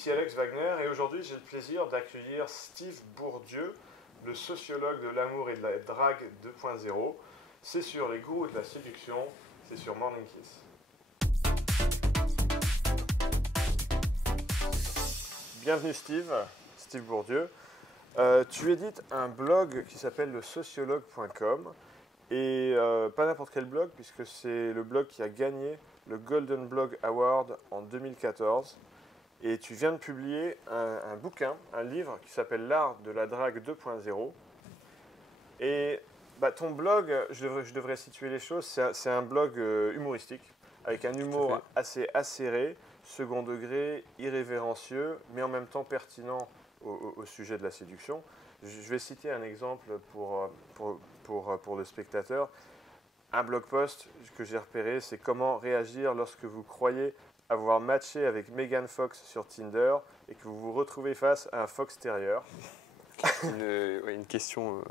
ici Alex Wagner et aujourd'hui j'ai le plaisir d'accueillir Steve Bourdieu, le sociologue de l'amour et de la drague 2.0. C'est sur les goûts de la séduction, c'est sur Morning Kiss. Bienvenue Steve Bourdieu. Tu édites un blog qui s'appelle le sociologue.com et pas n'importe quel blog puisque c'est le blog qui a gagné le Golden Blog Award en 2014. Et tu viens de publier un bouquin, un livre qui s'appelle L'art de la drague 2.0. Et ton blog, je devrais situer les choses, c'est un blog humoristique, avec un humour assez acéré, second degré, irrévérencieux, mais en même temps pertinent au sujet de la séduction. Je vais citer un exemple pour le spectateur. Un blog post que j'ai repéré, c'est comment réagir lorsque vous croyez avoir matché avec Megan Fox sur Tinder et que vous vous retrouvez face à un Fox terrier. Une question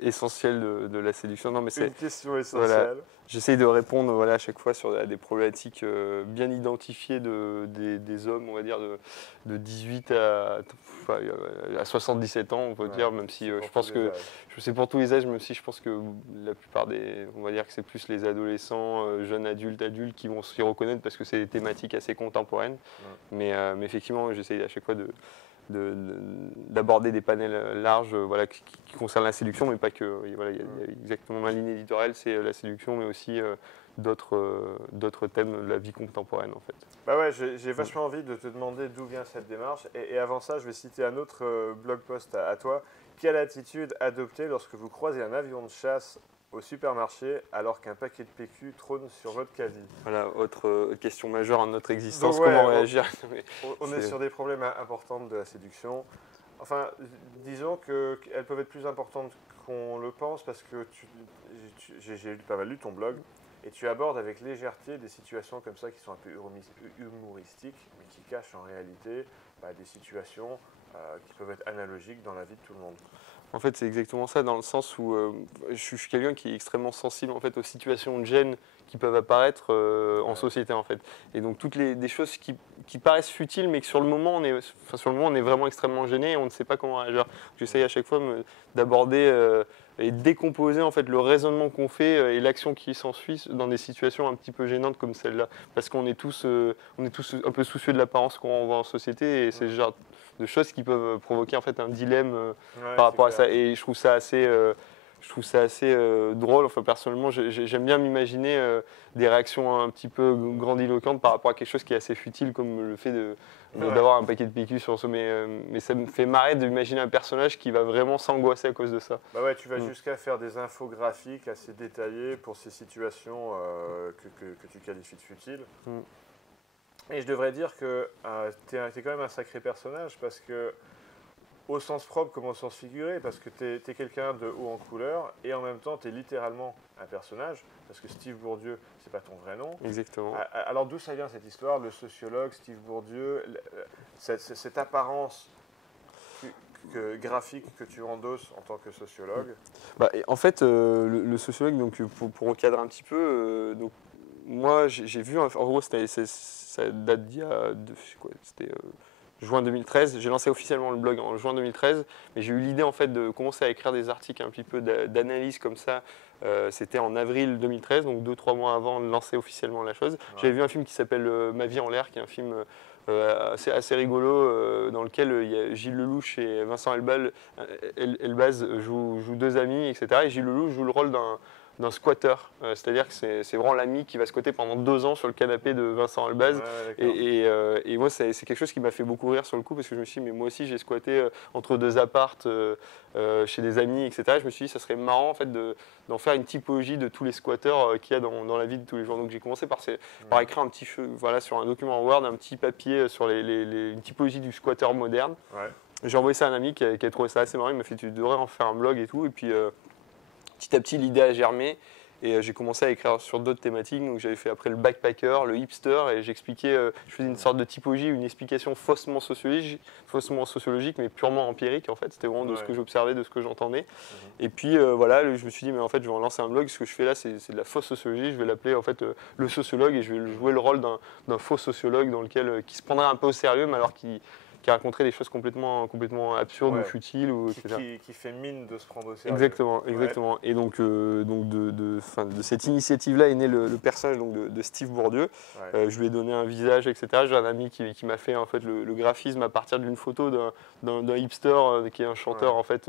essentielle de la séduction. Non, mais c'est une question essentielle. Voilà, j'essaye de répondre à chaque fois à des problématiques bien identifiées des hommes, on va dire, de 18 à 77 ans, on peut dire, même si je pense que c'est pour tous les âges, même si je pense que la plupart on va dire que c'est plus les adolescents, jeunes adultes qui vont s'y reconnaître parce que c'est des thématiques assez contemporaines. Mais effectivement, j'essaye à chaque fois d'aborder des panels larges qui concernent la séduction, mais pas que. Il y a exactement ma ligne éditoriale, c'est la séduction, mais aussi d'autres thèmes de la vie contemporaine en fait. Bah ouais, j'ai vachement envie de te demander d'où vient cette démarche. Et avant ça, je vais citer un autre blog post à toi. Quelle attitude adopter lorsque vous croisez un avion de chasse au supermarché alors qu'un paquet de PQ trône sur votre caddie? Voilà, autre question majeure à notre existence, donc, comment réagir? On est sur des problèmes importants de la séduction. Enfin, disons qu'elles peuvent être plus importantes qu'on le pense parce que j'ai pas mal lu ton blog et tu abordes avec légèreté des situations comme ça qui sont un peu humoristiques mais qui cachent en réalité des situations qui peuvent être analogiques dans la vie de tout le monde. En fait, c'est exactement ça, dans le sens où je suis quelqu'un qui est extrêmement sensible en fait, aux situations de gêne qui peuvent apparaître en société. En fait. Et donc, toutes des choses qui paraissent futiles, mais que sur le moment, on est vraiment extrêmement gêné et on ne sait pas comment réagir. J'essaye à chaque fois d'aborder et décomposer en fait, le raisonnement qu'on fait et l'action qui s'ensuit dans des situations un petit peu gênantes comme celle-là. Parce qu'on est tous un peu soucieux de l'apparence qu'on voit en société et c'est ce genre de choses qui peuvent provoquer en fait, un dilemme par rapport à ça. Et je trouve ça assez drôle. Enfin, personnellement, j'aime bien m'imaginer des réactions un petit peu grandiloquentes par rapport à quelque chose qui est assez futile, comme le fait d'avoir un paquet de PQ sur ce. Mais ça me fait marrer d'imaginer un personnage qui va vraiment s'angoisser à cause de ça. Bah ouais, tu vas jusqu'à faire des infographiques assez détaillées pour ces situations que tu qualifies de futiles. Et je devrais dire que tu es quand même un sacré personnage parce que, au sens propre comme au sens figuré, parce que tu es quelqu'un de haut en couleur et en même temps tu es littéralement un personnage, parce que Steve Bourdieu, c'est pas ton vrai nom. Exactement. Alors d'où ça vient cette histoire, le sociologue, Steve Bourdieu, cette apparence graphique que tu endosses en tant que sociologue? En fait, le sociologue, donc, pour recadrer un petit peu, donc, moi j'ai vu, en gros ça date d'il y a, c'était juin 2013, j'ai lancé officiellement le blog en juin 2013, mais j'ai eu l'idée en fait de commencer à écrire des articles un petit peu d'analyse comme ça, c'était en avril 2013, donc 2-3 mois avant de lancer officiellement la chose. J'avais vu un film qui s'appelle Ma vie en l'air, qui est un film assez rigolo, dans lequel il y a Gilles Lelouch et Vincent Elbaz jouent deux amis, etc. Et Gilles Lelouch joue le rôle d'un squatter, c'est-à-dire que c'est vraiment l'ami qui va squatter pendant 2 ans sur le canapé de Vincent Elbaz. Et moi, c'est quelque chose qui m'a fait beaucoup rire sur le coup, parce que je me suis dit, mais moi aussi j'ai squatté entre 2 appartes chez des amis, etc. Et je me suis dit, ça serait marrant en fait, d'en faire une typologie de tous les squatteurs qu'il y a dans la vie de tous les jours. Donc j'ai commencé par écrire un petit sur un document Word, un petit papier sur une typologie du squatter moderne. J'ai envoyé ça à un ami qui a trouvé ça assez marrant, il m'a fait, tu devrais en faire un blog et tout. Et puis petit à petit, l'idée a germé Et j'ai commencé à écrire sur d'autres thématiques. Donc j'avais fait après le backpacker, le hipster, et j'expliquais, je faisais une sorte de typologie, une explication faussement sociologique, mais purement empirique en fait. C'était vraiment de ce que j'observais, de ce que j'entendais. Et puis voilà, je me suis dit, mais en fait, je vais en lancer un blog. Ce que je fais là, c'est de la fausse sociologie. Je vais l'appeler en fait le sociologue, et je vais jouer le rôle d'un faux sociologue qui se prendrait un peu au sérieux, mais alors qui raconterait des choses complètement absurdes ou futiles, etc. Qui fait mine de se prendre au sérieux. Exactement. Et donc de cette initiative-là est né le personnage donc, de Steve Bourdieu. Je lui ai donné un visage, etc. J'ai un ami qui m'a fait en fait, le graphisme à partir d'une photo d'un hipster qui est un chanteur en fait,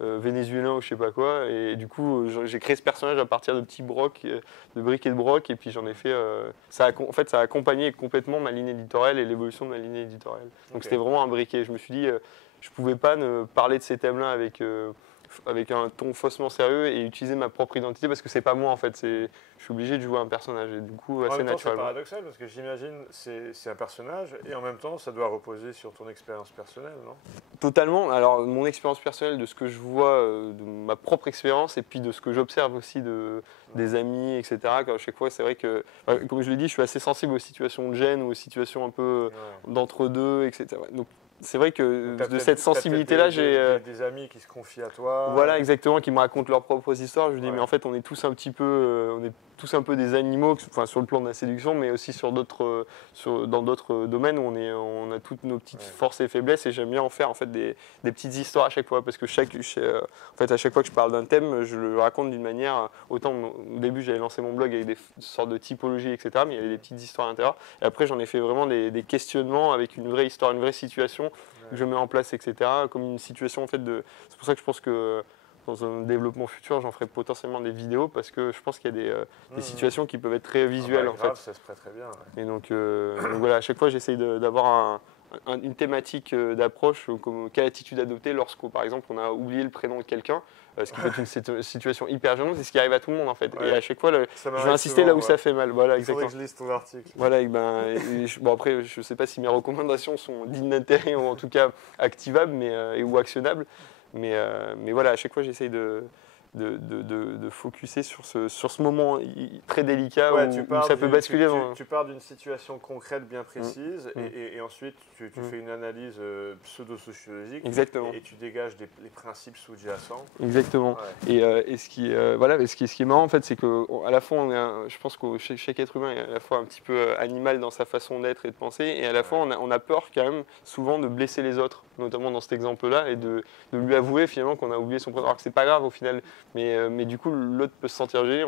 vénézuélien ou je sais pas quoi. Et du coup, j'ai créé ce personnage à partir de petits brocs, de briques et de brocs. Et puis j'en ai fait... ça a accompagné complètement ma ligne éditoriale et l'évolution de ma ligne éditoriale. Donc c'était vraiment un briquet. Je me suis dit, je ne pouvais pas ne parler de ces thèmes-là avec un ton faussement sérieux et utiliser ma propre identité parce que c'est pas moi en fait. Je suis obligé de jouer un personnage et du coup assez naturellement. C'est paradoxal parce que j'imagine c'est un personnage et en même temps ça doit reposer sur ton expérience personnelle, non? Totalement. Alors mon expérience personnelle, de ce que je vois, de ma propre expérience et puis de ce que j'observe aussi des amis, etc. À chaque fois, c'est vrai que, comme je l'ai dit, je suis assez sensible aux situations de gêne ou aux situations un peu d'entre-deux, etc. Donc, c'est vrai que de cette sensibilité-là, j'ai des amis qui se confient à toi. Voilà, exactement, qui me racontent leurs propres histoires. Je lui dis, mais en fait, on est tous un petit peu, des animaux, enfin, sur le plan de la séduction, mais aussi dans d'autres domaines où on a toutes nos petites forces et faiblesses. Et j'aime bien en faire en fait des petites histoires à chaque fois, parce que à chaque fois que je parle d'un thème, je le raconte d'une manière. Autant au début, j'avais lancé mon blog avec des sortes de typologies, etc. Mais il y avait des petites histoires à l'intérieur. Et après, j'en ai fait vraiment des questionnements avec une vraie histoire, une vraie situation que je mets en place, etc. Comme une situation en fait C'est pour ça que je pense que dans un développement futur, j'en ferai potentiellement des vidéos parce que je pense qu'il y a des situations qui peuvent être très visuelles en fait. Ça se ferait très bien. Et donc voilà, à chaque fois, j'essaye d'avoir une thématique d'approche, quelle attitude adopter lorsque, par exemple, on a oublié le prénom de quelqu'un, ce qui peut être une situation hyper gênante, c'est ce qui arrive à tout le monde en fait. Et à chaque fois, je vais insister là où ça fait mal. Voilà, exactement. Il faudrait que je lise ton article. Voilà, bon après, je ne sais pas si mes recommandations sont dignes d'intérêt ou en tout cas activables ou actionnables, mais voilà, à chaque fois, j'essaye de focuser sur ce moment très délicat où ça peut basculer. Tu pars d'une situation concrète bien précise et ensuite tu fais une analyse pseudo-sociologique. Exactement. Et tu dégages les principes sous-jacents. Exactement. Ouais. Et ce qui est marrant en fait, c'est qu'à la fois je pense que chaque être humain est à la fois un petit peu animal dans sa façon d'être et de penser, et à la fois on a peur quand même souvent de blesser les autres, notamment dans cet exemple-là, et de lui avouer finalement qu'on a oublié son prénom, alors que c'est pas grave au final. Mais du coup, l'autre peut se sentir gêné,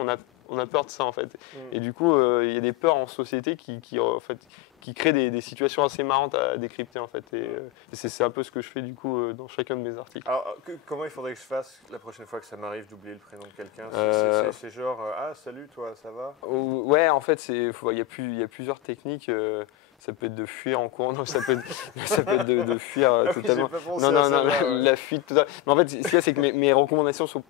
on a peur de ça en fait. Et du coup, il y a des peurs en société qui créent des situations assez marrantes à décrypter en fait. Et c'est un peu ce que je fais du coup dans chacun de mes articles. Alors, comment il faudrait que je fasse la prochaine fois que ça m'arrive d'oublier le prénom de quelqu'un? C'est genre, ah salut toi, ça va? Ouais, en fait, il y a plusieurs techniques. Ça peut être de fuir en courant, non, ça peut être de fuir totalement. Non, la fuite totale. Mais en fait, ce qu'il y a, c'est que mes recommandations sont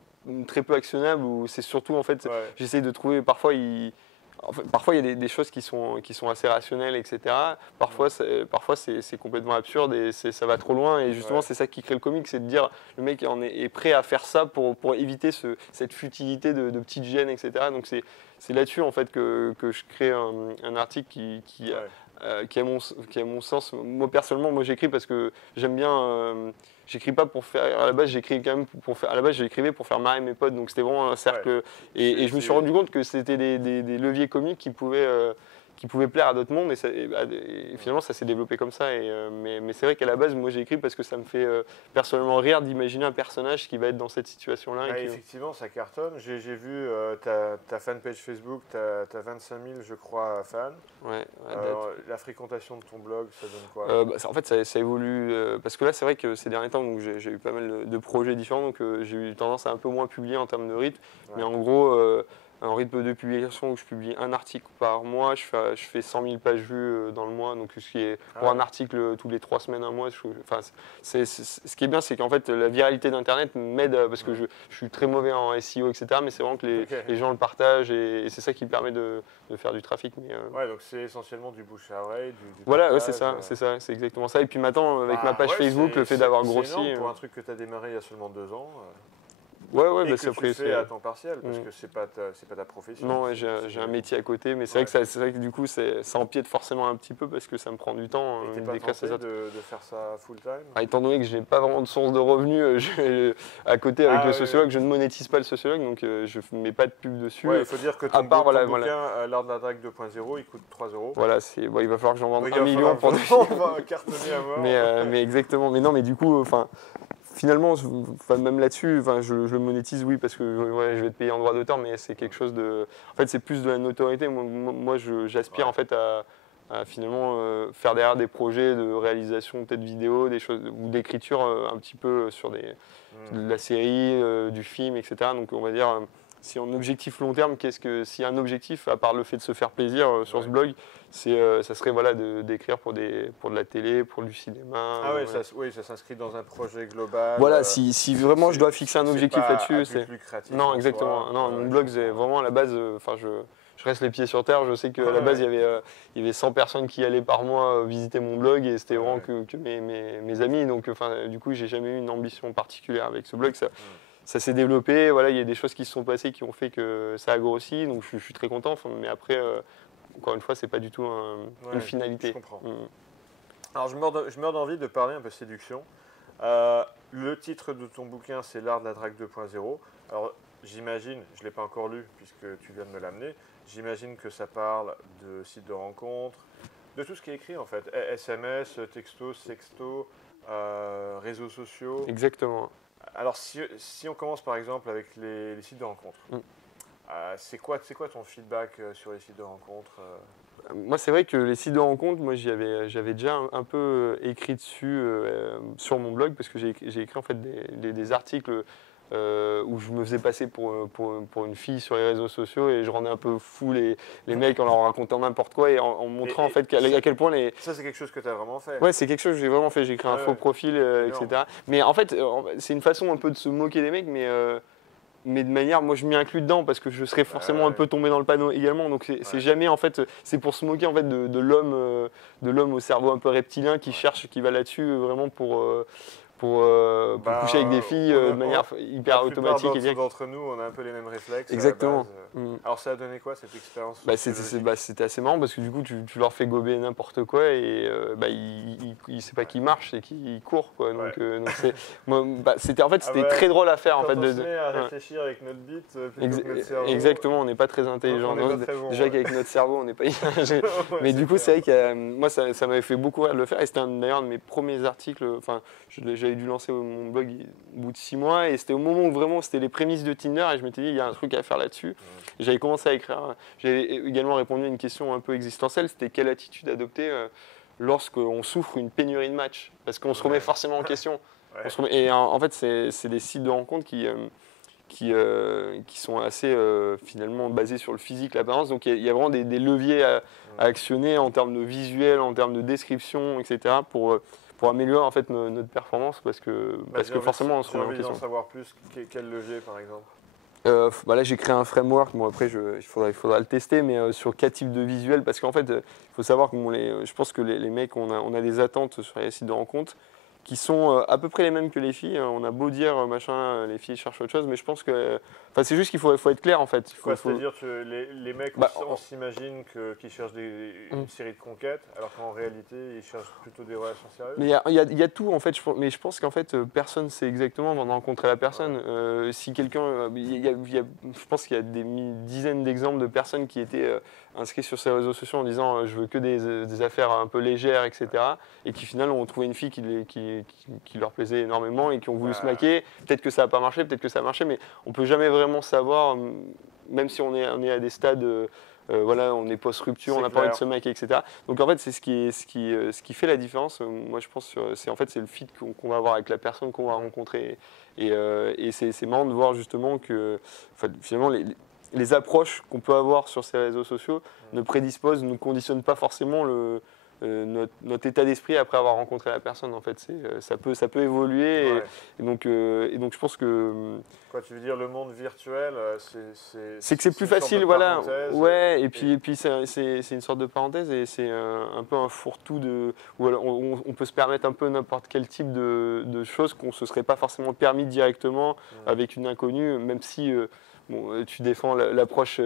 très peu actionnables, ou c'est surtout, en fait, j'essaie de trouver, parfois, il y a des choses qui sont assez rationnelles, etc. Parfois, c'est complètement absurde et ça va trop loin. Et justement, c'est ça qui crée le comique, c'est de dire le mec est prêt à faire ça pour éviter cette futilité de petites gênes, etc. Donc c'est là-dessus en fait que je crée un article qui à mon sens, moi personnellement, j'écris parce que j'aime bien. J'écris pas pour faire. À la base, j'écris quand même pour faire. À la base, j'écrivais pour faire marrer mes potes, donc c'était vraiment un cercle. Et je me suis rendu compte que c'était des leviers comiques qui pouvaient plaire à d'autres mondes, et finalement, ça s'est développé comme ça. Mais c'est vrai qu'à la base, moi, j'ai écrit parce que ça me fait personnellement rire d'imaginer un personnage qui va être dans cette situation-là. Effectivement, ça cartonne. J'ai vu ta fanpage Facebook, tu as 25 000, je crois, fans. Ouais, la fréquentation de ton blog, ça donne quoi? En fait, ça évolue. Parce que là, c'est vrai que ces derniers temps, j'ai eu pas mal de projets différents, donc j'ai eu tendance à un peu moins publier en termes de rythme. Mais en gros, un rythme de publication où je publie un article par mois, je fais 100 000 pages vues dans le mois, donc ce qui est pour un article tous les 3 semaines, un mois. Ce qui est bien, c'est qu'en fait la viralité d'Internet m'aide parce que je suis très mauvais en SEO, etc. Mais c'est vraiment que les gens le partagent et c'est ça qui permet de faire du trafic. Ouais, donc c'est essentiellement du bouche à oreille, du voilà, partage, c'est exactement ça. Et puis maintenant, avec ma page Facebook, le fait d'avoir grossi. C'est énorme pour un truc que tu as démarré il y a seulement 2 ans. Ouais, et bah, que ça tu ferait. fais à temps partiel, parce Mm. que c'est pas ta profession. Non, ouais, j'ai un métier à côté, mais c'est vrai que du coup, ça empiète forcément un petit peu parce que ça me prend du temps Et t'es pas d'écrire tenté ces articles. de faire ça full-time? Étant donné que je n'ai pas vraiment de source de revenus à côté avec le Ah oui, sociologue, je ne monétise pas le sociologue, donc je ne mets pas de pub dessus. ouais, il faut dire que À ton, part, ton voilà, bouquin, L'art de la drague 2.0, il coûte 3 euros. Voilà, il va falloir que j'en vende Donc 1 il va million pour falloir vraiment cartonner à mort. mais exactement. Mais non, mais du coup, finalement, même là-dessus, je le monétise, oui, parce que ouais, je vais te payer en droit d'auteur, mais c'est quelque chose de. En fait, c'est plus de la notoriété. Moi, j'aspire en fait à finalement faire derrière des projets de réalisation, peut-être vidéo, des choses ou d'écriture un petit peu sur de la série, du film, etc. Donc, on va dire. Si en objectif long terme, s'il y a un objectif, à part le fait de se faire plaisir sur ce blog, ça serait voilà, d'écrire pour de la télé, pour du cinéma. Ah oui, ça s'inscrit dans un projet global. Voilà, si vraiment je dois fixer un objectif là-dessus, c'est lucratif. non, exactement. Non, mon blog, c'est vraiment à la base, je reste les pieds sur terre. Je sais qu'à la base, il y avait 100 personnes qui allaient par mois visiter mon blog et c'était vraiment que mes amis. Donc, du coup, j'ai jamais eu une ambition particulière avec ce blog. Ça s'est développé, voilà, il y a des choses qui se sont passées qui ont fait que ça a grossi, donc je suis très content. Mais après, encore une fois, c'est pas du tout une finalité. Je comprends. Alors, je meurs d'envie de parler un peu séduction. Le titre de ton bouquin, c'est L'art de la drague 2.0. Alors, j'imagine, je ne l'ai pas encore lu puisque tu viens de me l'amener, j'imagine que ça parle de sites de rencontres, de tout ce qui est écrit en fait, SMS, texto, sexto, réseaux sociaux. Exactement. Alors, si on commence par exemple avec les sites de rencontres, c'est quoi ton feedback sur les sites de rencontres Moi, c'est vrai que les sites de rencontres, moi, j'avais déjà un peu écrit dessus sur mon blog parce que j'ai écrit en fait des articles où je me faisais passer pour une fille sur les réseaux sociaux et je rendais un peu fou les mecs en leur racontant n'importe quoi et en montrant en fait à quel point les... Ça, c'est quelque chose que tu as vraiment fait. Ouais, c'est quelque chose que j'ai vraiment fait. J'ai créé un faux profil, etc. Mais en fait, c'est une façon un peu de se moquer des mecs, mais de manière, moi je m'y inclus dedans parce que je serais forcément un peu tombé dans le panneau également. Donc c'est jamais en fait, c'est pour se moquer en fait de l'homme au cerveau un peu reptilien qui cherche, qui va là-dessus vraiment pour coucher avec des filles de manière hyper automatique. D'entre nous, on a un peu les mêmes réflexes. Exactement. Alors ça a donné quoi cette expérience? C'était assez marrant parce que du coup tu leur fais gober n'importe quoi et c'est pas qu'il marche, c'est qu'il court quoi. Donc, c'était très drôle à faire en fait. On se met à réfléchir avec notre bite plutôt que notre cerveau. Exactement, on n'est pas très intelligent. Déjà qu'avec notre cerveau on n'est pas. Mais du coup c'est vrai que moi ça m'avait fait beaucoup rire de le faire et c'était d'ailleurs un de mes premiers articles. Enfin, j'avais dû lancer mon blog au bout de 6 mois et c'était au moment où vraiment c'était les prémices de Tinder et je m'étais dit il y a un truc à faire là-dessus. J'avais commencé à écrire, j'avais également répondu à une question un peu existentielle, c'était quelle attitude adopter lorsqu'on souffre une pénurie de matchs, parce qu'on se remet forcément en question. Et en fait c'est des sites de rencontres qui sont assez finalement basés sur le physique, l'apparence, donc il y a vraiment des leviers à actionner en termes de visuel, en termes de description, etc. pour améliorer en fait notre performance parce que forcément on se remet en question. J'ai envie d'en savoir plus. Quel levier par exemple? Là j'ai créé un framework, bon après il faudra le tester, mais sur 4 types de visuels parce qu'en fait il faut savoir que je pense que les mecs on a des attentes sur les sites de rencontres qui sont à peu près les mêmes que les filles. On a beau dire machin, les filles cherchent autre chose, mais je pense que c'est juste qu'il faut être clair en fait. C'est-à-dire que les mecs, on s'imagine qu'ils cherchent une série de conquêtes, alors qu'en réalité, ils cherchent plutôt des relations sérieuses. Mais il y a tout en fait, mais je pense qu'en fait, personne ne sait exactement avant de rencontrer la personne. Si quelqu'un, je pense qu'il y a des dizaines d'exemples de personnes qui étaient inscrites sur ces réseaux sociaux en disant je veux que des affaires un peu légères, etc. Et qui finalement ont trouvé une fille qui leur plaisait énormément et qui ont voulu se maquer. Peut-être que ça n'a pas marché, peut-être que ça a marché, mais on peut jamais vraiment savoir, même si on est à des stades, on est post-rupture, on n'a pas envie de se maquer, etc. Donc en fait, c'est ce qui fait la différence. Moi, je pense c'est le fit qu'on va avoir avec la personne qu'on va rencontrer. Et c'est marrant de voir justement que finalement, les approches qu'on peut avoir sur ces réseaux sociaux ne conditionnent pas forcément notre état d'esprit après avoir rencontré la personne. En fait, ça peut évoluer. Ouais. Et donc, je pense que Quoi, tu veux dire le monde virtuel, c'est que c'est plus une sorte facile, de voilà. parenthèse, Ouais. Et puis c'est une sorte de parenthèse et c'est un peu un fourre-tout où alors on peut se permettre un peu n'importe quel type de choses qu'on se serait pas forcément permis directement avec une inconnue, même si bon, tu défends l'approche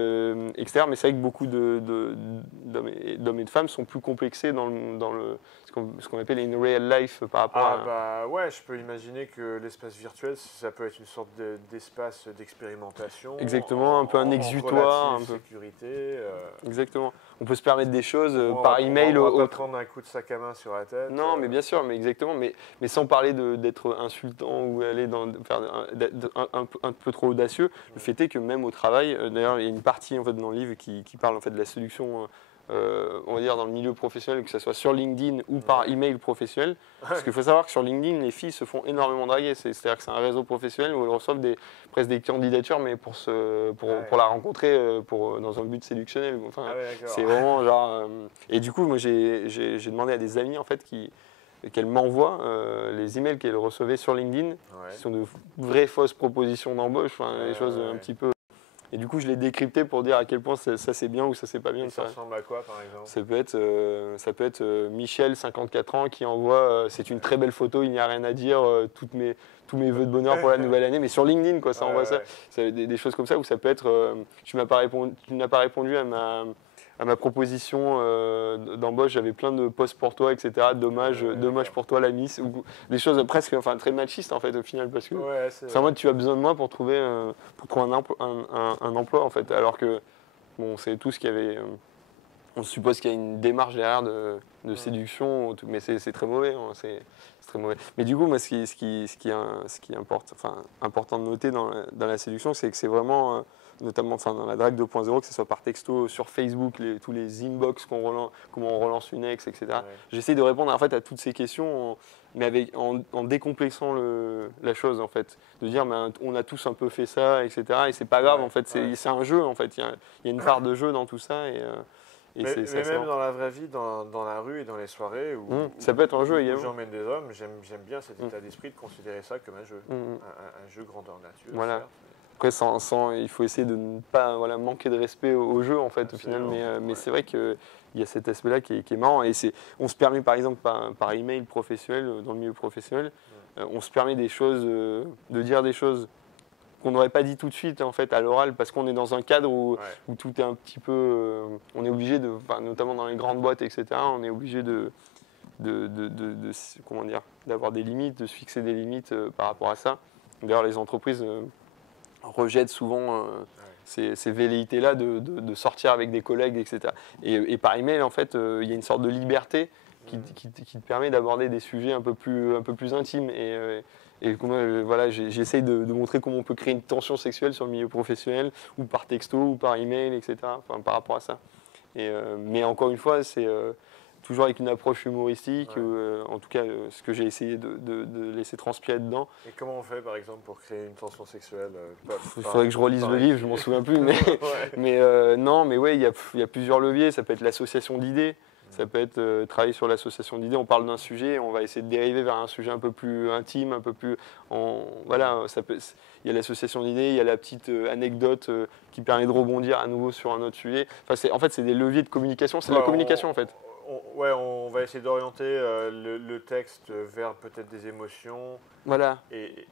externe, mais c'est vrai que beaucoup d'hommes et de femmes sont plus complexés ce qu'on appelle in real life par rapport Ah à. bah ouais, je peux imaginer que l'espace virtuel, ça peut être une sorte d'espace d'expérimentation, Exactement, un peu un exutoire, relative un peu. sécurité. Exactement. On peut se permettre des choses Au moins, par email. on va pas prendre un coup de sac à main sur la tête. Non, mais bien sûr, mais exactement. Mais sans parler d'être insultant ou aller faire d'être un peu trop audacieux, le fait est que même au travail, d'ailleurs, il y a une partie en fait, dans le livre qui parle en fait, de la séduction, on va dire, dans le milieu professionnel, que ce soit sur LinkedIn ou par email professionnel. Parce qu'il faut savoir que sur LinkedIn, les filles se font énormément draguer. C'est-à-dire que c'est un réseau professionnel où elles reçoivent presque des candidatures, mais pour la rencontrer dans un but séductionnel. Enfin, Ah ouais, d'accord. c'est vraiment genre. Et du coup, moi, j'ai demandé à des amis en fait qu'elles m'envoient les emails qu'elles recevaient sur LinkedIn, qui sont de vraies fausses propositions d'embauche, enfin, des choses un petit peu. Et du coup, je l'ai décrypté pour dire à quel point ça c'est bien ou ça c'est pas bien. Et ça ressemble à quoi, par exemple? Ça peut être Michel, 54 ans, qui envoie c'est une très belle photo, il n'y a rien à dire, tous mes vœux de bonheur pour la nouvelle année, mais sur LinkedIn, quoi, ça envoie ça. C'est des choses comme ça, où ça peut être tu n'as pas répondu à ma proposition d'embauche, j'avais plein de postes pour toi, etc. Dommage pour toi, la miss. Ou des choses presque très machistes, en fait, au final, parce que c'est en mode tu as besoin de moi pour trouver un emploi, en fait. Alors que, bon, c'est tout ce qu'il y avait. On suppose qu'il y a une démarche derrière de séduction, mais c'est très mauvais. Hein, c'est très mauvais. Mais du coup, moi, ce qui est important de noter dans la séduction, c'est que c'est vraiment, notamment dans la drague 2.0, que ce soit par texto, sur Facebook, tous les inbox comment on relance une ex, etc. Ouais. J'essaie de répondre en fait, à toutes ces questions, mais en décomplexant la chose, en fait. De dire, on a tous un peu fait ça, etc. Et c'est pas grave, en fait. C'est un jeu, en fait. Il y a une part de jeu dans tout ça. Mais même dans la vraie vie, dans la rue et dans les soirées, ça peut être un jeu également. Où j'emmène des hommes, j'aime bien cet état d'esprit de considérer ça comme un jeu. Un jeu grandeur nature. Voilà. Certes. Après, il faut essayer de ne pas manquer de respect au jeu, en fait, au final. Mais c'est vrai qu'il y a cet aspect-là qui est marrant. Et on se permet, par exemple, par email professionnel, dans le milieu professionnel, on se permet des choses, de dire des choses qu'on n'aurait pas dit tout de suite en fait à l'oral, parce qu'on est dans un cadre où tout est un petit peu, on est obligé notamment dans les grandes boîtes, etc. On est obligé comment dire, d'avoir des limites, de se fixer des limites par rapport à ça. D'ailleurs, les entreprises rejettent souvent ces velléités-là de sortir avec des collègues, etc. Et par email, en fait, il y a une sorte de liberté qui te permet d'aborder des sujets un peu plus intimes. Et voilà, j'essaye de montrer comment on peut créer une tension sexuelle sur le milieu professionnel, ou par texto, ou par email, etc. Enfin, par rapport à ça. Mais encore une fois, c'est toujours avec une approche humoristique, en tout cas ce que j'ai essayé de laisser transpirer dedans. Et comment on fait par exemple pour créer une tension sexuelle? Il faudrait que je relise le livre, je m'en souviens plus. Non, mais ouais, il y a plusieurs leviers. Ça peut être l'association d'idées. Ça peut être travailler sur l'association d'idées. On parle d'un sujet, on va essayer de dériver vers un sujet un peu plus intime, un peu plus. Voilà, il y a l'association d'idées, il y a la petite anecdote qui permet de rebondir à nouveau sur un autre sujet. Enfin, en fait, c'est des leviers de communication. C'est de la communication, en fait. On va essayer d'orienter le texte vers peut-être des émotions. Voilà. Et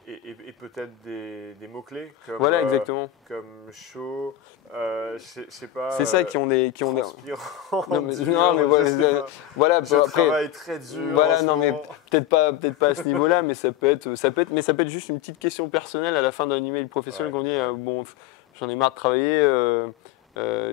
peut-être des mots-clés comme, voilà, exactement. Comme chaud, c'est pas. C'est ça qui ont des. Non, mais voilà. Je travaille très dur. Voilà, non, mais peut-être pas à ce niveau-là, mais ça peut être juste une petite question personnelle à la fin d'un email professionnel qu'on dit bon, j'en ai marre de travailler.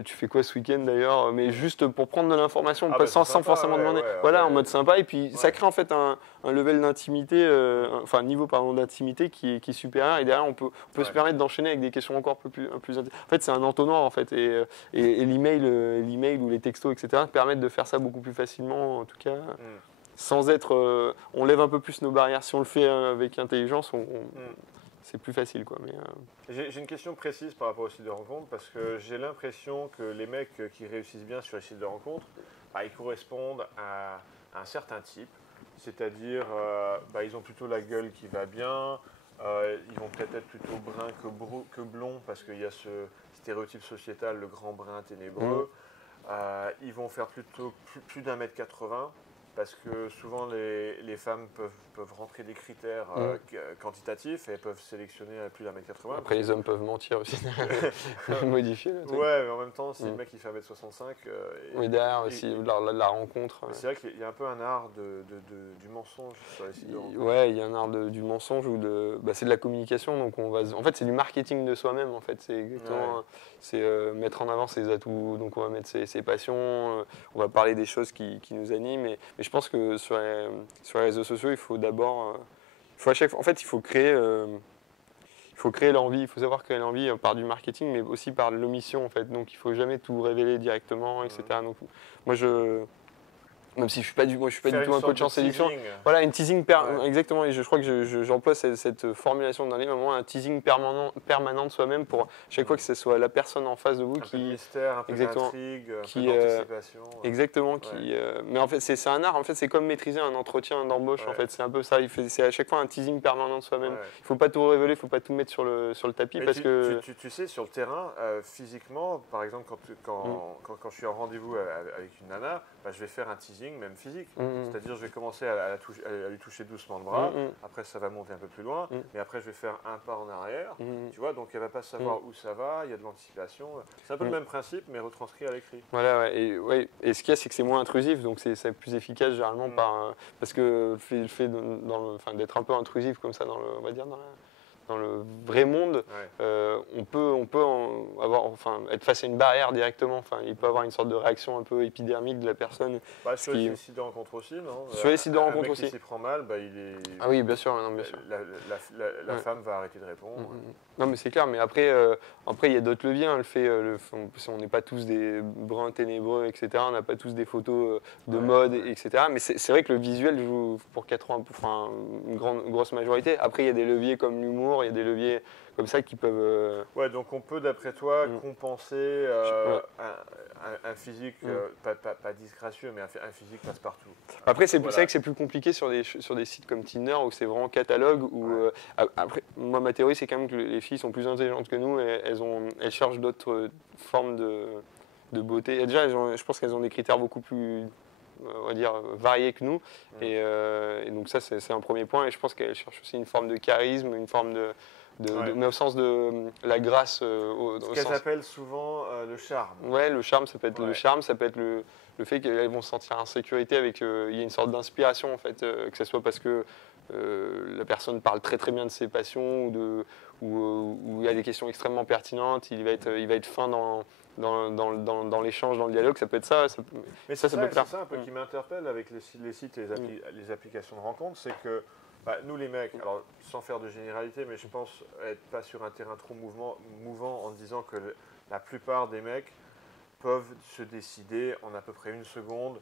Tu fais quoi ce week-end d'ailleurs? Mais juste pour prendre de l'information, sans forcément demander. En mode sympa. Et puis ça crée en fait un level d'intimité, un niveau d'intimité qui est supérieur. Et derrière, on peut se permettre d'enchaîner avec des questions encore plus intimes. En fait, c'est un entonnoir en fait. Et l'email ou les textos, etc. permettent de faire ça beaucoup plus facilement, en tout cas. Sans être. On lève un peu plus nos barrières. Si on le fait avec intelligence, c'est plus facile, quoi. J'ai une question précise par rapport aux sites de rencontres, parce que j'ai l'impression que les mecs qui réussissent bien sur les sites de rencontres ils correspondent à un certain type, c'est-à-dire ils ont plutôt la gueule qui va bien, ils vont peut-être être plutôt bruns que blonds parce qu'il y a ce stéréotype sociétal, le grand brun ténébreux. Ils vont faire plutôt plus d'un mètre 80 parce que souvent les femmes peuvent rentrer des critères quantitatifs et peuvent sélectionner à plus d'un mètre 80. Après, les hommes peuvent mentir aussi, modifier le truc. Ouais, mais en même temps, si le mec il fait 1m65. Oui, derrière aussi, la rencontre. C'est vrai qu'il y a un peu un art du mensonge sur les sites de rencontres. Ouais, il y a un art du mensonge ou c'est de la communication. Donc en fait, c'est du marketing de soi-même. En fait, c'est exactement, c'est mettre en avant ses atouts. Donc on va mettre ses passions. On va parler des choses qui nous animent. Mais je pense que sur les réseaux sociaux, il faut d'abord, en fait, il faut créer l'envie. Il faut savoir créer l'envie par du marketing, mais aussi par l'omission. En fait, donc il faut jamais tout révéler directement, etc. Donc moi même si je suis pas du tout un coach en séduction. Voilà, une teasing exactement. Et je crois que j'emploie cette formulation dans les livre, un teasing permanent de soi-même pour chaque fois que ce soit la personne en face de vous un peu de mystère, un peu d'intrigue, un peu d'anticipation. Exactement. Mais en fait, c'est un art. En fait, c'est comme maîtriser un entretien d'embauche. En fait, c'est un peu ça. C'est à chaque fois un teasing permanent de soi-même. Il faut pas tout révéler, il faut pas tout mettre sur le tapis parce que. Tu sais, sur le terrain, physiquement, par exemple, quand je suis en rendez-vous avec une nana, je vais faire un teasing, même physique. C'est-à-dire, je vais commencer à lui toucher doucement le bras. Après, ça va monter un peu plus loin. Mais après, je vais faire un pas en arrière. Tu vois, donc elle va pas savoir où ça va. Il y a de l'anticipation. C'est un peu le même principe, mais retranscrit à l'écrit. Voilà, et ce qu'il y a, c'est que c'est moins intrusif, donc c'est plus efficace généralement parce que le fait d'être un peu intrusif comme ça on va dire dans le vrai monde, on peut être face à une barrière directement. Il peut avoir une sorte de réaction un peu épidermique de la personne. Sur les sites de rencontres aussi, non ? Sur les sites de rencontres aussi. Si s'y prend mal, il est. Ah oui, bien sûr, bien sûr. La femme va arrêter de répondre. Non, mais c'est clair. Mais après, il y a d'autres leviers. On n'est pas tous des bruns ténébreux, etc. On n'a pas tous des photos de mode, etc. Mais c'est vrai que le visuel joue pour 80, une grosse majorité. Après, il y a des leviers comme l'humour. Il y a des leviers comme ça qui peuvent. Donc on peut, d'après toi, compenser un physique, pas disgracieux, mais un physique passe-partout. Après, c'est vrai que c'est plus compliqué sur des sites comme Tinder où c'est vraiment catalogue. Après, moi, ma théorie, c'est quand même que les filles sont plus intelligentes que nous et elles cherchent d'autres formes de beauté. Et déjà, je pense qu'elles ont des critères beaucoup plus, on va dire, variés que nous. Et donc ça, c'est un premier point. Et je pense qu'elles cherchent aussi une forme de charisme, une forme mais au sens de la grâce. Ce qu'elles appellent souvent le charme. Ouais, le charme, ça peut être le charme, ça peut être le fait qu'elles vont se sentir en sécurité avec. Il y a une sorte d'inspiration, en fait, que ce soit parce que la personne parle très très bien de ses passions ou il y a des questions extrêmement pertinentes, il va être fin dans l'échange, dans le dialogue, ça peut être ça. Mais ça peut plaire. C'est ça un peu qui m'interpelle avec les sites et les applications de rencontres, c'est que nous les mecs, alors sans faire de généralité, mais je pense être pas sur un terrain trop mouvant en disant que la plupart des mecs peuvent se décider en à peu près une seconde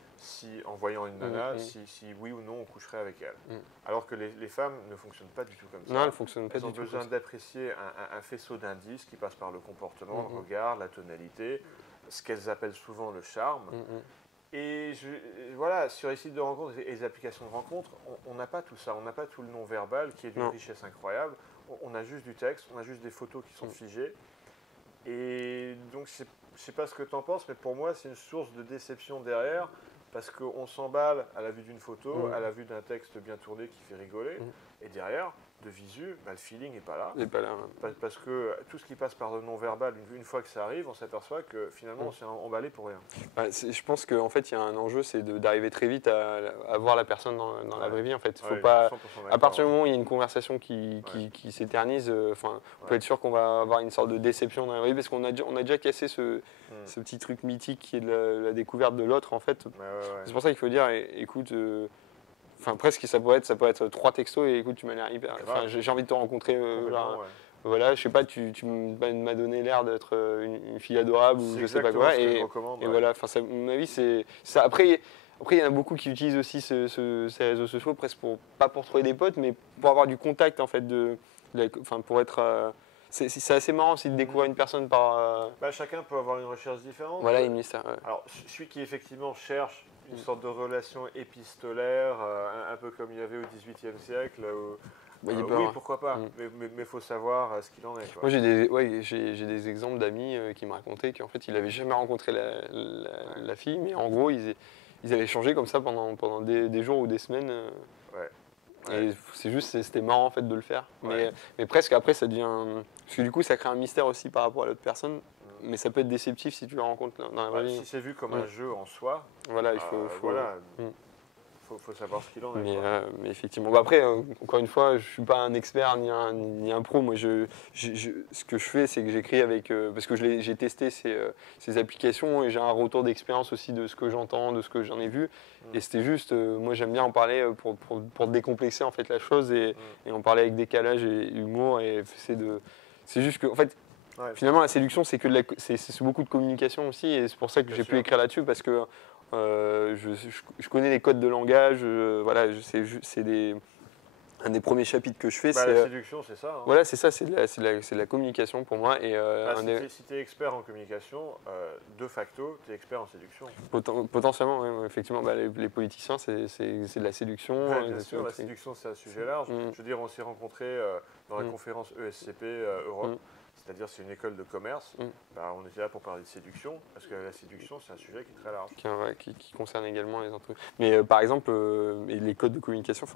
en voyant une nana, si oui ou non on coucherait avec elle. Alors que les femmes ne fonctionnent pas du tout comme ça. Non, elles fonctionnent pas du tout. Elles ont besoin d'apprécier un faisceau d'indices qui passe par le comportement, le regard, la tonalité, ce qu'elles appellent souvent le charme. Et sur les sites de rencontres et les applications de rencontres, on n'a pas tout ça, on n'a pas tout le non-verbal qui est d'une richesse incroyable. On a juste du texte, on a juste des photos qui sont figées. Et donc, je ne sais pas ce que tu en penses, mais pour moi, c'est une source de déception derrière, parce qu'on s'emballe à la vue d'une photo, à la vue d'un texte bien tourné qui fait rigoler, et derrière, de visu, le feeling n'est pas là. Il n'est pas là. Parce que tout ce qui passe par le non-verbal, une fois que ça arrive, on s'aperçoit que finalement, on s'est emballé pour rien. Je pense qu'en fait, il y a un enjeu, c'est d'arriver très vite à voir la personne dans la vraie vie. En fait, faut pas. À partir du moment où il y a une conversation qui s'éternise, on peut être sûr qu'on va avoir une sorte de déception dans la vraie vie, parce qu'on a déjà cassé ce petit truc mythique qui est de la découverte de l'autre, en fait. C'est pour ça qu'il faut dire, écoute. Presque, ça pourrait être 3 textos et écoute, tu m'as l'air hyper. J'ai envie de te rencontrer. Voilà, je sais pas, tu m'as donné l'air d'être une fille adorable ou je sais pas quoi. Et voilà, à mon avis, c'est ça. Après, il y en a beaucoup qui utilisent aussi ces réseaux sociaux, presque pas pour trouver des potes, mais pour avoir du contact, en fait, pour être. c'est assez marrant aussi de découvrir une personne par. Bah, chacun peut avoir une recherche différente. Voilà, une mystère. Ouais. Alors, celui qui effectivement cherche une sorte de relation épistolaire, un peu comme il y avait au XVIIIe siècle, Bah, oui, pourquoi pas, mais il faut savoir ce qu'il en est. Quoi. Moi, j'ai des exemples d'amis qui me racontaient qu'en fait, il n'avait jamais rencontré la fille, mais en gros, ils avaient changé comme ça pendant des jours ou des semaines. Ouais. Et c'est juste, c'était marrant en fait de le faire. Ouais. Mais presque après, ça devient. Parce que du coup, ça crée un mystère aussi par rapport à l'autre personne. Mais ça peut être déceptif si tu la rencontres dans la vraie vie. Si c'est vu comme un jeu en soi, voilà, il faut. Voilà. Faut savoir ce qu'il en est. Mais effectivement. Bah après, encore une fois, je ne suis pas un expert ni un pro. Moi, ce que je fais, c'est que j'écris avec. Parce que j'ai testé ces applications et j'ai un retour d'expérience aussi de ce que j'entends, de ce que j'en ai vu. Et c'était juste. Moi, j'aime bien en parler pour décomplexer en fait la chose et en parler avec décalage et humour. Et c'est juste que. En fait, finalement, la séduction, c'est beaucoup de communication aussi. Et c'est pour ça que j'ai pu écrire là-dessus parce que. Je connais les codes de langage, voilà, c'est un des premiers chapitres que je fais. La séduction, c'est ça. Hein. Voilà, c'est ça, c'est de la communication pour moi. Et, si tu es expert en communication, de facto, tu es expert en séduction. Potentiellement, oui, effectivement, les politiciens, c'est de la séduction. Ouais, bien sûr, la séduction, c'est un sujet large. Je veux dire, on s'est rencontrés dans la conférence ESCP Europe. C'est-à-dire c'est une école de commerce, on était là pour parler de séduction, parce que la séduction c'est un sujet qui est très large. Qui concerne également les entreprises. Mais par exemple, les codes de communication,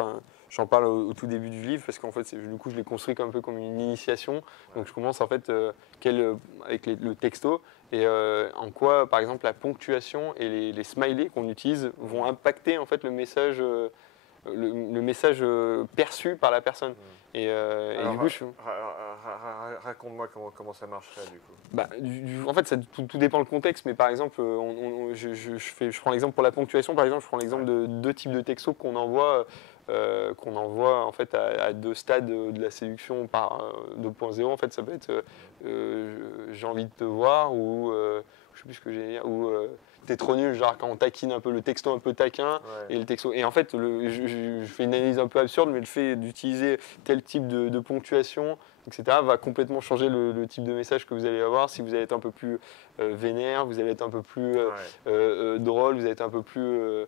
j'en parle au tout début du livre, parce qu'en fait du coup je l'ai construit un peu comme une initiation. Donc je commence en fait avec le texto, et en quoi par exemple la ponctuation et les smileys qu'on utilise vont impacter en fait le message. Le message perçu par la personne. Alors, du coup, raconte-moi comment ça marcherait du coup. En fait, tout dépend le contexte, mais par exemple, je prends l'exemple pour la ponctuation, par exemple, je prends l'exemple de deux types de textos qu'on envoie en fait à deux stades de la séduction par 2.0. En fait, ça peut être j'ai envie de te voir ou je sais plus ce que j'ai dire ou t'es trop nul, genre quand on taquine un peu le texto un peu taquin et le texto. Et en fait, je fais une analyse un peu absurde, mais le fait d'utiliser tel type de ponctuation, etc., va complètement changer le type de message que vous allez avoir. Si vous allez être un peu plus vénère, vous allez être un peu plus drôle, vous allez être un peu plus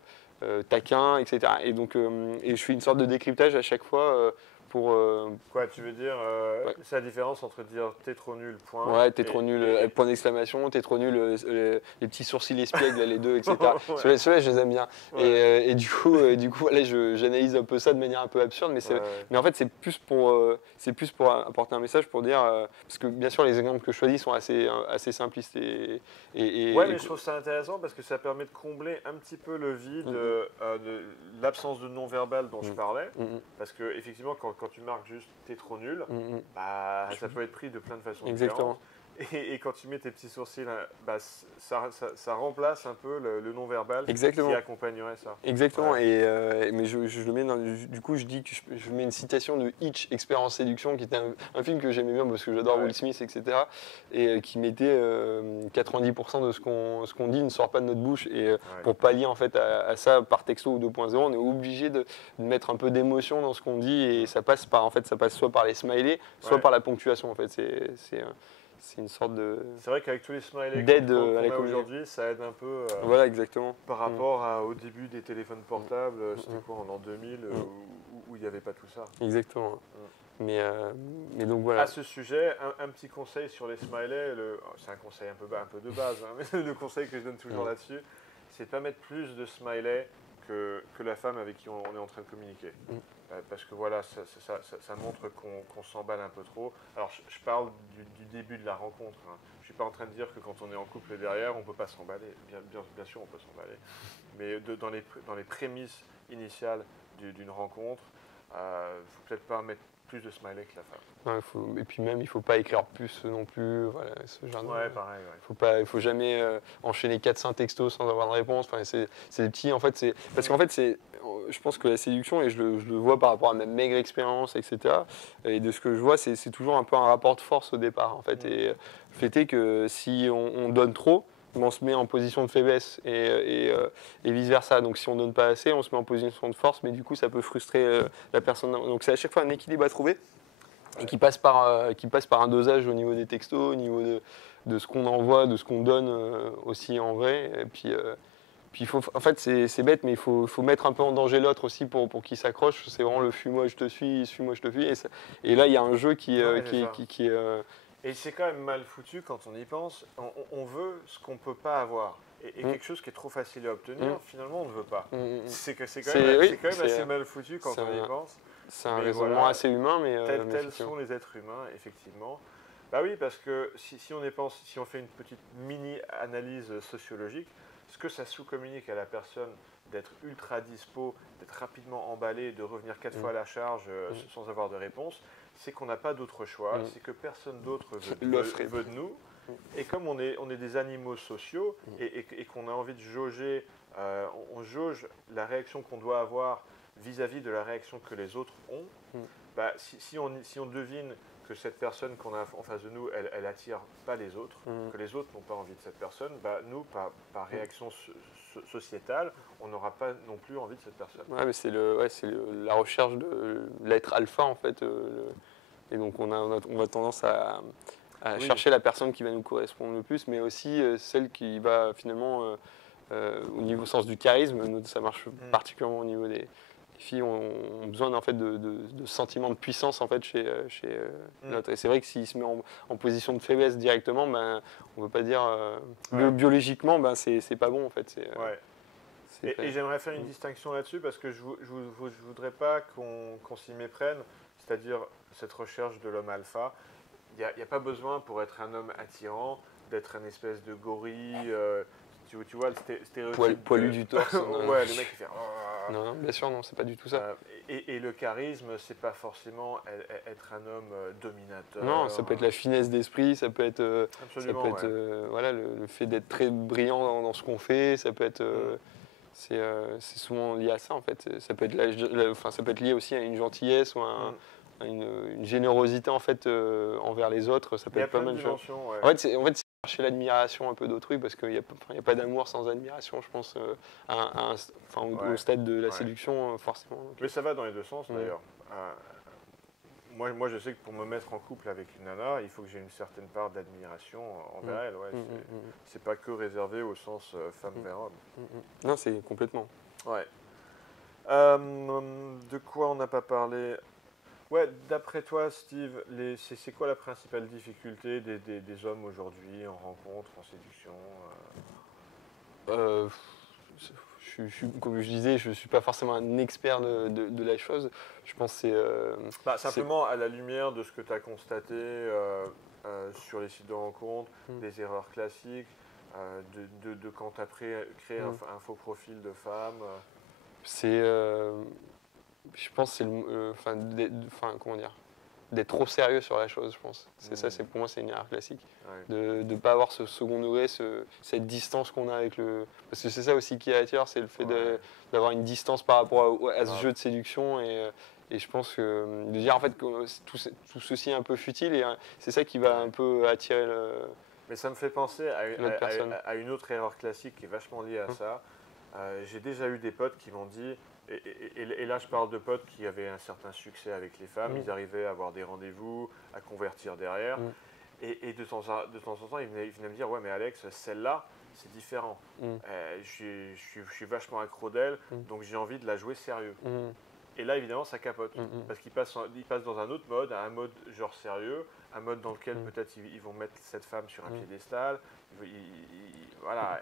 taquin, etc. Et donc, et je fais une sorte de décryptage à chaque fois. Quoi, tu veux dire, c'est la différence entre dire t'es trop nul, point. Ouais, t'es trop nul, point d'exclamation, t'es trop nul, les petits sourcils espiègles, les deux, etc. Ceux-là, je les aime bien. Ouais. Et du coup voilà, j'analyse un peu ça de manière un peu absurde, mais en fait, c'est plus pour apporter un message, pour dire, parce que bien sûr, les exemples que je choisis sont assez simplistes. Mais je trouve ça intéressant parce que ça permet de combler un petit peu le vide de l'absence de non-verbal dont je parlais. Parce que, effectivement, quand tu marques juste t'es trop nul, ça peut être pris de plein de façons différentes. Et quand tu mets tes petits sourcils, ça remplace un peu le non-verbal qui accompagnerait ça. Exactement. Ouais. Mais je le mets du coup, je dis que je mets une citation de Hitch, expert en séduction, qui était un film que j'aimais bien parce que j'adore Will Smith, etc. Et qui mettait 90% de ce qu'on dit ne sort pas de notre bouche. Et pour pallier en fait à ça par texto ou 2.0, on est obligé de mettre un peu d'émotion dans ce qu'on dit et ça passe soit par les smileys, soit par la ponctuation. En fait, c'est une sorte de. C'est vrai qu'avec tous les smileys d'aide qu'on a aujourd'hui, ça aide un peu. Voilà, exactement. Par rapport au début des téléphones portables, c'était quoi en l'an 2000 où il n'y avait pas tout ça. Exactement. Mais donc voilà. À ce sujet, un petit conseil sur les smileys. C'est un conseil un peu de base, mais le conseil que je donne toujours là-dessus, c'est de pas mettre plus de smileys que la femme avec qui on est en train de communiquer. Parce que voilà, ça montre qu'on s'emballe un peu trop. Alors je parle du début de la rencontre. Je ne suis pas en train de dire que quand on est en couple derrière, on ne peut pas s'emballer. Bien sûr, on peut s'emballer. Mais dans les prémices initiales d'une rencontre, il ne faut peut-être pas mettre plus de smiley que la femme. Et puis même, il ne faut pas écrire plus non plus. Voilà, ce genre pareil. Il ne faut jamais enchaîner 4-5 textos sans avoir de réponse. Enfin, c'est des petits. En fait, parce qu'en fait, je pense que la séduction, et je le vois par rapport à ma maigre expérience, etc., et de ce que je vois, c'est toujours un peu un rapport de force au départ. En fait. Et le fait est que si on donne trop, on se met en position de faiblesse et vice-versa. Donc si on ne donne pas assez, on se met en position de force, mais du coup, ça peut frustrer la personne. Donc c'est à chaque fois un équilibre à trouver. et qui passe par un dosage au niveau des textos, au niveau de ce qu'on envoie, de ce qu'on donne aussi en vrai. Et puis en fait, c'est bête, mais il faut mettre un peu en danger l'autre aussi pour qu'il s'accroche. C'est vraiment le fuis-moi, je te suis-moi, je te fuis. Et là, il y a un jeu qui est. Et c'est quand même mal foutu quand on y pense. On veut ce qu'on ne peut pas avoir. Et quelque chose qui est trop facile à obtenir, finalement, on ne veut pas. C'est quand même assez mal foutu quand on y pense. C'est un raisonnement assez humain, mais tels sont les êtres humains, effectivement. Bah oui, parce que si on fait une petite mini-analyse sociologique, ce que ça sous-communique à la personne d'être ultra dispo, d'être rapidement emballé, de revenir 4 fois à la charge sans avoir de réponse, c'est qu'on n'a pas d'autre choix, c'est que personne d'autre veut de nous. Et comme on est des animaux sociaux et qu'on a envie de jauger, on jauge la réaction qu'on doit avoir vis-à-vis de la réaction que les autres ont, bah, si on devine que cette personne qu'on a en face de nous, elle attire pas les autres, que les autres n'ont pas envie de cette personne, bah, nous, par réaction sociétale, on n'aura pas non plus envie de cette personne. Ouais, mais c'est la recherche de l'être alpha, en fait. Et donc, on va tendance à chercher la personne qui va nous correspondre le plus, mais aussi celle qui va finalement, au sens du charisme, ça marche particulièrement au niveau des filles, ont besoin en fait, de sentiments de puissance en fait, chez l'autre. Et c'est vrai que s'il se met en position de faiblesse directement, ben, on ne peut pas dire biologiquement, ben, c'est pas bon en fait. Et j'aimerais faire une distinction là-dessus parce que je ne voudrais pas qu'on s'y méprenne, c'est-à-dire cette recherche de l'homme alpha. Il n'y a pas besoin pour être un homme attirant d'être une espèce de gorille, tu vois le stéréotype poilu du torse. Ouais, le mec qui fait non, bien sûr, non, c'est pas du tout ça. Et le charisme, c'est pas forcément être un homme dominateur. Non, ça peut être la finesse d'esprit, ça peut être, voilà, le fait d'être très brillant dans ce qu'on fait, ça peut être, c'est souvent lié à ça en fait. Ça peut être ça peut être lié aussi à une gentillesse ou à une générosité en fait envers les autres. Ça peut être pas mal de choses. En fait, c'est chercher l'admiration un peu d'autrui parce qu'il n'y a pas d'amour sans admiration, je pense, au stade de la séduction, forcément. Mais ça va dans les deux sens d'ailleurs. Moi, je sais que pour me mettre en couple avec une nana, il faut que j'ai une certaine part d'admiration envers elle. C'est pas que réservé au sens femme vers homme. Non, c'est complètement. Ouais. De quoi on n'a pas parlé? Ouais, d'après toi, Steve, c'est quoi la principale difficulté des hommes aujourd'hui en rencontre, en séduction comme je disais, je ne suis pas forcément un expert de la chose. Je pense que c'est... simplement, à la lumière de ce que tu as constaté sur les sites de rencontres, des erreurs classiques, de quand tu as créé un faux profil de femme. Je pense que c'est comment dire, d'être trop sérieux sur la chose, je pense. Pour moi, c'est une erreur classique. De ne pas avoir ce second degré, cette distance qu'on a avec le... Parce que c'est ça aussi qui attire, c'est le fait d'avoir une distance par rapport à ce jeu de séduction. Et je pense que de dire en fait que tout ceci est un peu futile, et c'est ça qui va un peu attirer Mais ça me fait penser à une autre erreur classique qui est vachement liée à ça. J'ai déjà eu des potes qui m'ont dit... Et là, je parle de potes qui avaient un certain succès avec les femmes. Ils arrivaient à avoir des rendez-vous, à convertir derrière. Et de temps en temps, ils venaient me dire « Ouais, mais Alex, celle-là, c'est différent. Je suis vachement accro d'elle, donc j'ai envie de la jouer sérieux. » Et là, évidemment, ça capote. Parce qu'ils passent dans un autre mode, un mode genre sérieux, un mode dans lequel peut-être ils vont mettre cette femme sur un piédestal. Voilà.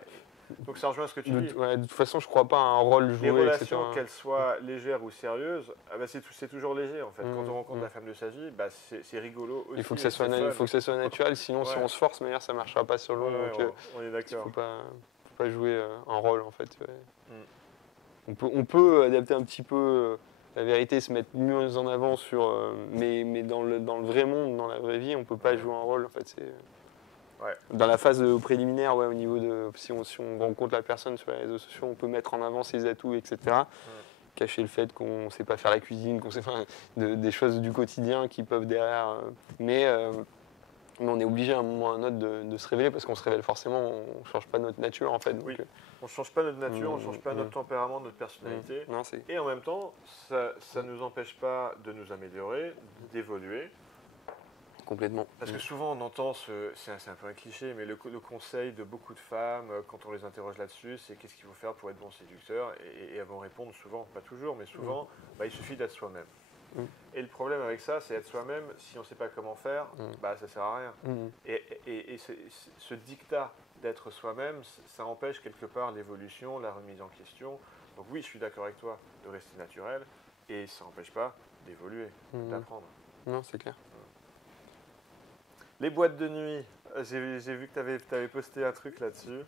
Donc ça rejoint ce que tu dis. De toute façon, je ne crois pas à un rôle joué, les relations, qu'elles soient légères ou sérieuses, c'est toujours léger en fait. Quand on rencontre la femme de sa vie, c'est rigolo aussi. Il faut que ça soit naturel, sinon si on se force, mais ça ne marchera pas sur le long. On est d'accord. Il ne faut pas jouer un rôle en fait. On peut adapter un petit peu la vérité, se mettre mieux en avant mais dans le vrai monde, dans la vraie vie, on ne peut pas jouer un rôle en fait. Dans la phase préliminaire, au niveau de si on rencontre la personne sur les réseaux sociaux, on peut mettre en avant ses atouts, etc. Cacher le fait qu'on ne sait pas faire la cuisine, qu'on sait des choses du quotidien qui peuvent derrière. Mais on est obligé à un moment ou à un autre de se révéler parce qu'on se révèle forcément, on ne change pas notre nature en fait. Donc, on ne change pas notre nature, on ne change pas notre tempérament, notre personnalité. Et en même temps, ça ne nous empêche pas de nous améliorer, d'évoluer. Complètement. Parce que souvent on entend, c'est un peu un cliché, mais le conseil de beaucoup de femmes, quand on les interroge là-dessus, c'est qu'est-ce qu'il faut faire pour être bon séducteur, et elles vont répondre souvent, pas toujours, mais souvent, il suffit d'être soi-même. Mm. Et le problème avec ça, c'est être soi-même, si on ne sait pas comment faire, ça sert à rien. Et ce dictat d'être soi-même, ça empêche quelque part l'évolution, la remise en question. Donc oui, je suis d'accord avec toi de rester naturel, et ça n'empêche pas d'évoluer, d'apprendre. Non, c'est clair. Les boîtes de nuit, j'ai vu que tu avais posté un truc là-dessus.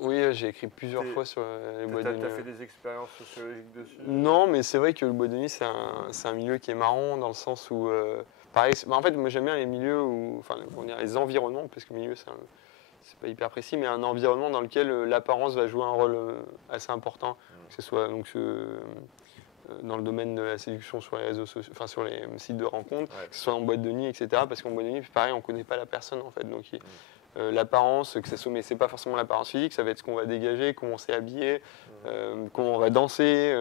Oui, j'ai écrit plusieurs fois sur les boîtes de nuit. Tu as fait des expériences sociologiques dessus? Non, mais c'est vrai que le boîte de nuit, c'est un milieu qui est marrant dans le sens où, pareil, en fait, moi j'aime bien les milieux où, enfin, on dirait les environnements, parce que milieu, c'est pas hyper précis, mais un environnement dans lequel l'apparence va jouer un rôle assez important, que ce soit donc dans le domaine de la séduction sur les réseaux sociaux, enfin sur les sites de rencontres, que ce soit en boîte de nuit, etc. Parce qu'en boîte de nuit, pareil, on connaît pas la personne en fait, donc l'apparence, que ça soit, mais c'est pas forcément l'apparence physique, ça va être ce qu'on va dégager, comment on s'est habillé, comment on va danser,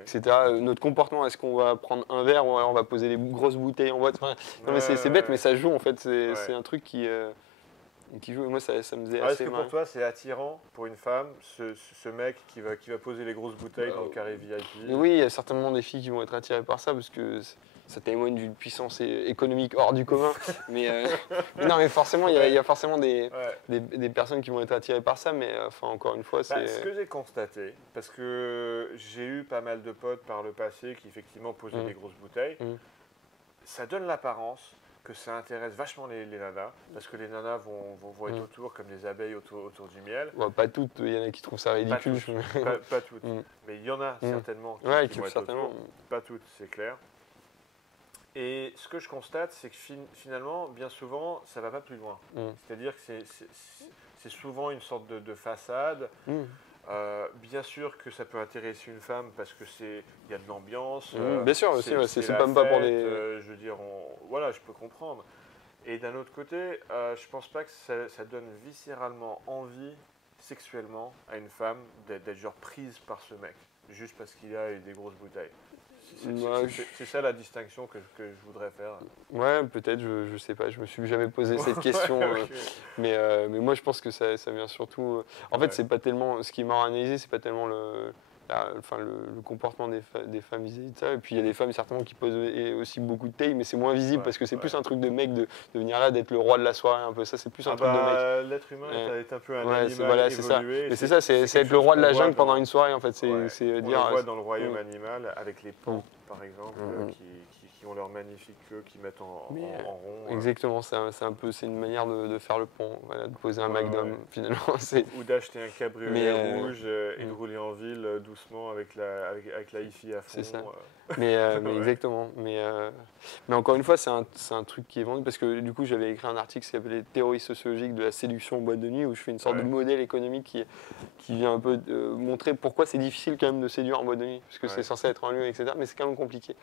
etc. Notre comportement, est-ce qu'on va prendre un verre ou alors on va poser des grosses bouteilles en boîte, enfin, non mais c'est bête, mais ça joue en fait, c'est un truc qui joue. Moi, ça me faisait assez Est-ce que pour toi, c'est attirant pour une femme, ce mec qui va poser les grosses bouteilles dans le carré VIP? Oui, il y a certainement des filles qui vont être attirées par ça parce que ça témoigne d'une puissance économique hors du commun. mais non, mais forcément, il y a forcément des personnes qui vont être attirées par ça, mais enfin, encore une fois, c'est... Ce que j'ai constaté, parce que j'ai eu pas mal de potes par le passé qui effectivement posaient des grosses bouteilles, ça donne l'apparence que ça intéresse vachement les nanas, parce que les nanas vont être autour comme des abeilles autour du miel. Ouais, pas toutes, il y en a qui trouvent ça ridicule. Pas toutes, mais il y en a certainement qui vont être certainement. autour. Pas toutes, c'est clair. Et ce que je constate, c'est que finalement, bien souvent, ça ne va pas plus loin. C'est-à-dire que c'est souvent une sorte de façade. Bien sûr que ça peut intéresser une femme parce que il y a de l'ambiance. Bien sûr aussi, c'est la pas fête, pas pour des... je veux dire, voilà, je peux comprendre. Et d'un autre côté, je pense pas que ça donne viscéralement envie sexuellement à une femme d'être genre prise par ce mec, juste parce qu'il a des grosses bouteilles. C'est ça la distinction que je voudrais faire. Ouais, peut-être, je sais pas, je me suis jamais posé cette question. Mais moi, je pense que ça vient surtout... En fait, c'est pas tellement... Ce qui m'a analysé, c'est pas tellement le comportement des femmes vis-à-vis de ça. Et puis, il y a des femmes, certainement, qui posent aussi beaucoup de taille, mais c'est moins visible parce que c'est plus un truc de mec de venir là, d'être le roi de la soirée, un peu. Ça, c'est plus un truc de mec. L'être humain est un peu un animal voilà, évolué. c'est ça. Mais c'est ça, c'est être le roi de la jungle pendant une soirée, en fait. C'est dire... On le voit dans le royaume animal, avec les pans, par exemple, qui ont leur magnifique queue, qui mettent en rond. Exactement, c'est une manière de faire le pont, voilà, de poser un Magnum, finalement. Ou d'acheter un cabriolet rouge et de rouler en ville doucement avec la hi-fi à fond. C'est ça. Mais exactement. Mais encore une fois, c'est un truc qui est vendu parce que du coup, j'avais écrit un article qui s'appelait Théorie sociologique de la séduction en boîte de nuit où je fais une sorte de modèle économique qui vient un peu montrer pourquoi c'est difficile quand même de séduire en boîte de nuit parce que c'est censé être un lieu, etc. Mais c'est quand même compliqué.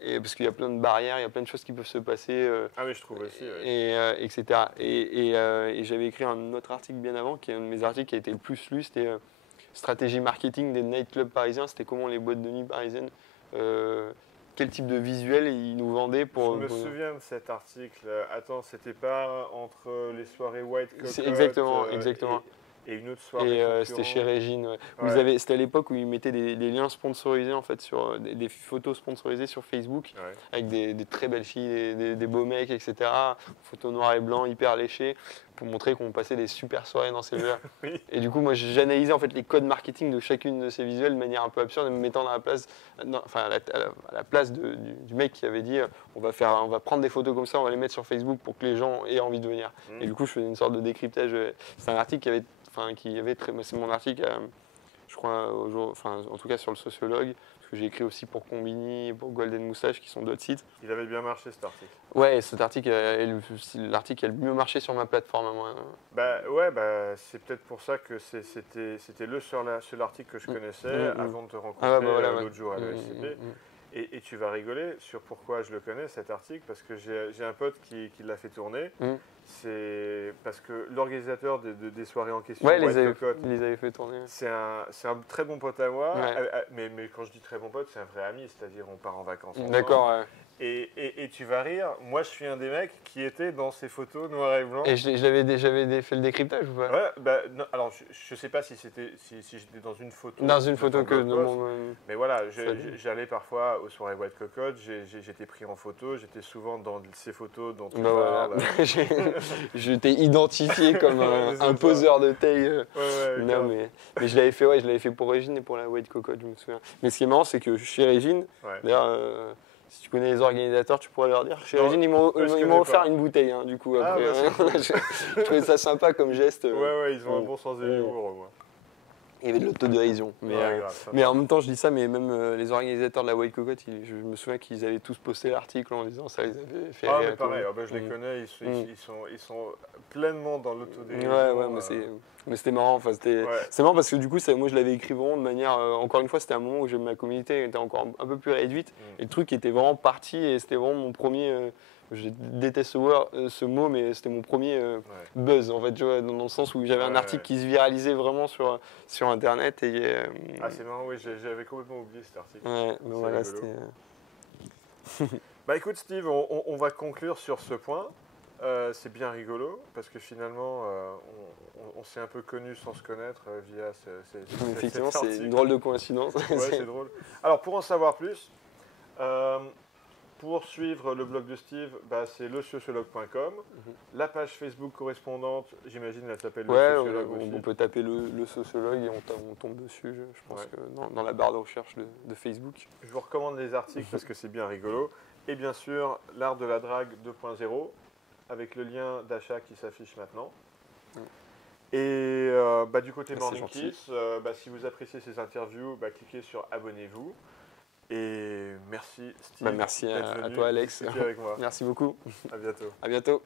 Et parce qu'il y a plein de barrières, il y a plein de choses qui peuvent se passer. Ah oui, je trouve aussi. Etc. Et j'avais écrit un autre article bien avant, qui est un de mes articles qui a été le plus lu, c'était stratégie marketing des nightclubs parisiens. C'était comment les boîtes de nuit parisiennes, quel type de visuel ils nous vendaient pour... Je me souviens de cet article. Attends, c'était pas entre les soirées White Cocotte exactement. Et une autre soirée. C'était chez Régine. C'était à l'époque où ils mettaient des liens sponsorisés en fait sur des photos sponsorisées sur Facebook avec des très belles filles, des beaux mecs, etc. Photos noires et blancs hyper léchées pour montrer qu'on passait des super soirées dans ces lieux. Et du coup, moi, j'analysais en fait les codes marketing de chacune de ces visuels de manière un peu absurde, en me mettant dans la place, à la place du mec qui avait dit on va prendre des photos comme ça, on va les mettre sur Facebook pour que les gens aient envie de venir. Et du coup, je faisais une sorte de décryptage. C'est un article c'est mon article, je crois, en tout cas sur le sociologue, parce que j'ai écrit aussi pour Combini et pour Golden Moustache, qui sont d'autres sites. Il avait bien marché cet article. Ouais, cet article l'article a le mieux marché sur ma plateforme à moi. C'est peut-être pour ça que c'était le seul article que je connaissais avant de te rencontrer l'autre jour à l'ESCP. Et tu vas rigoler sur pourquoi je le connais, cet article, parce que j'ai un pote qui l'a fait tourner. c'est parce que l'organisateur des soirées en question, Ouais, White Cocotte, ils les avaient fait tourner. c'est un très bon pote à moi, Ouais. mais quand je dis très bon pote, c'est un vrai ami, c'est-à-dire on part en vacances ensemble. D'accord, ouais. Et tu vas rire, moi je suis un des mecs qui était dans ces photos noir et blanc. Et j'avais fait le décryptage ou pas? Ouais, bah, non, alors je sais pas si j'étais dans une photo. Dans une de photo ton que blog de post, mon. mais voilà, Ça dit. j'allais parfois aux soirées White Cocotte, j'étais pris en photo, j'étais souvent dans ces photos dont tu Bah voilà. parles. Je t'ai identifié comme Ouais, c'est un ça. poseur de taille. Ouais, Non, grave. mais je l'avais fait, ouais, je l'avais fait pour Régine et pour la White Cocotte, je me souviens. Mais ce qui est marrant, c'est que chez Régine, Ouais. d'ailleurs, si tu connais les organisateurs, tu pourrais leur dire. Chez Non, Régine, ils eux, je m'ont connais offert pas. une bouteille, hein, du coup. Ah, Après, bah, c'est cool. je trouvais ça sympa comme geste. Ouais, ils ont un bon. bon sens de l'humour, au moins. Il y avait de l'autodérision. Mais, Ouais, grave, sympa. mais en même temps, je dis ça, mais même les organisateurs de la White Cocotte, je me souviens qu'ils avaient tous posté l'article en disant ça les avait fait Ah, rire mais et tout. pareil, je les connais, ils sont pleinement dans l'autodérision. Ouais, mais c'était marrant. Enfin, Ouais. c'est marrant parce que du coup, moi je l'avais écrit vraiment de manière. Encore une fois, c'était un moment où ma communauté était encore un peu plus réduite. Et le truc était vraiment parti et c'était vraiment mon premier. Je déteste ce mot, mais c'était mon premier buzz en fait, tu vois, dans le sens où j'avais un article qui se viralisait vraiment sur Internet. Ah, c'est marrant, oui, j'avais complètement oublié cet article. Ouais, mais voilà, rigolo. c'était. Bah écoute Steve, on va conclure sur ce point. C'est bien rigolo parce que finalement on s'est un peu connus sans se connaître via Effectivement, cet c'est article. une drôle de coïncidence. Ouais, c'est drôle. Alors pour en savoir plus, pour suivre le blog de Steve, c'est lesociologue.com. La page Facebook correspondante, j'imagine, elle s'appelle Le Ouais, Sociologue aussi. on peut taper le sociologue et on tombe dessus, je pense, que dans la barre de recherche de Facebook. Je vous recommande les articles parce que c'est bien rigolo. Et bien sûr, l'art de la drague 2.0, avec le lien d'achat qui s'affiche maintenant. Et du côté Morning Kiss, si vous appréciez ces interviews, cliquez sur abonnez-vous. Et merci Steve. Merci à d'être venu toi Alex. discuter avec moi. Merci beaucoup. À bientôt. À bientôt.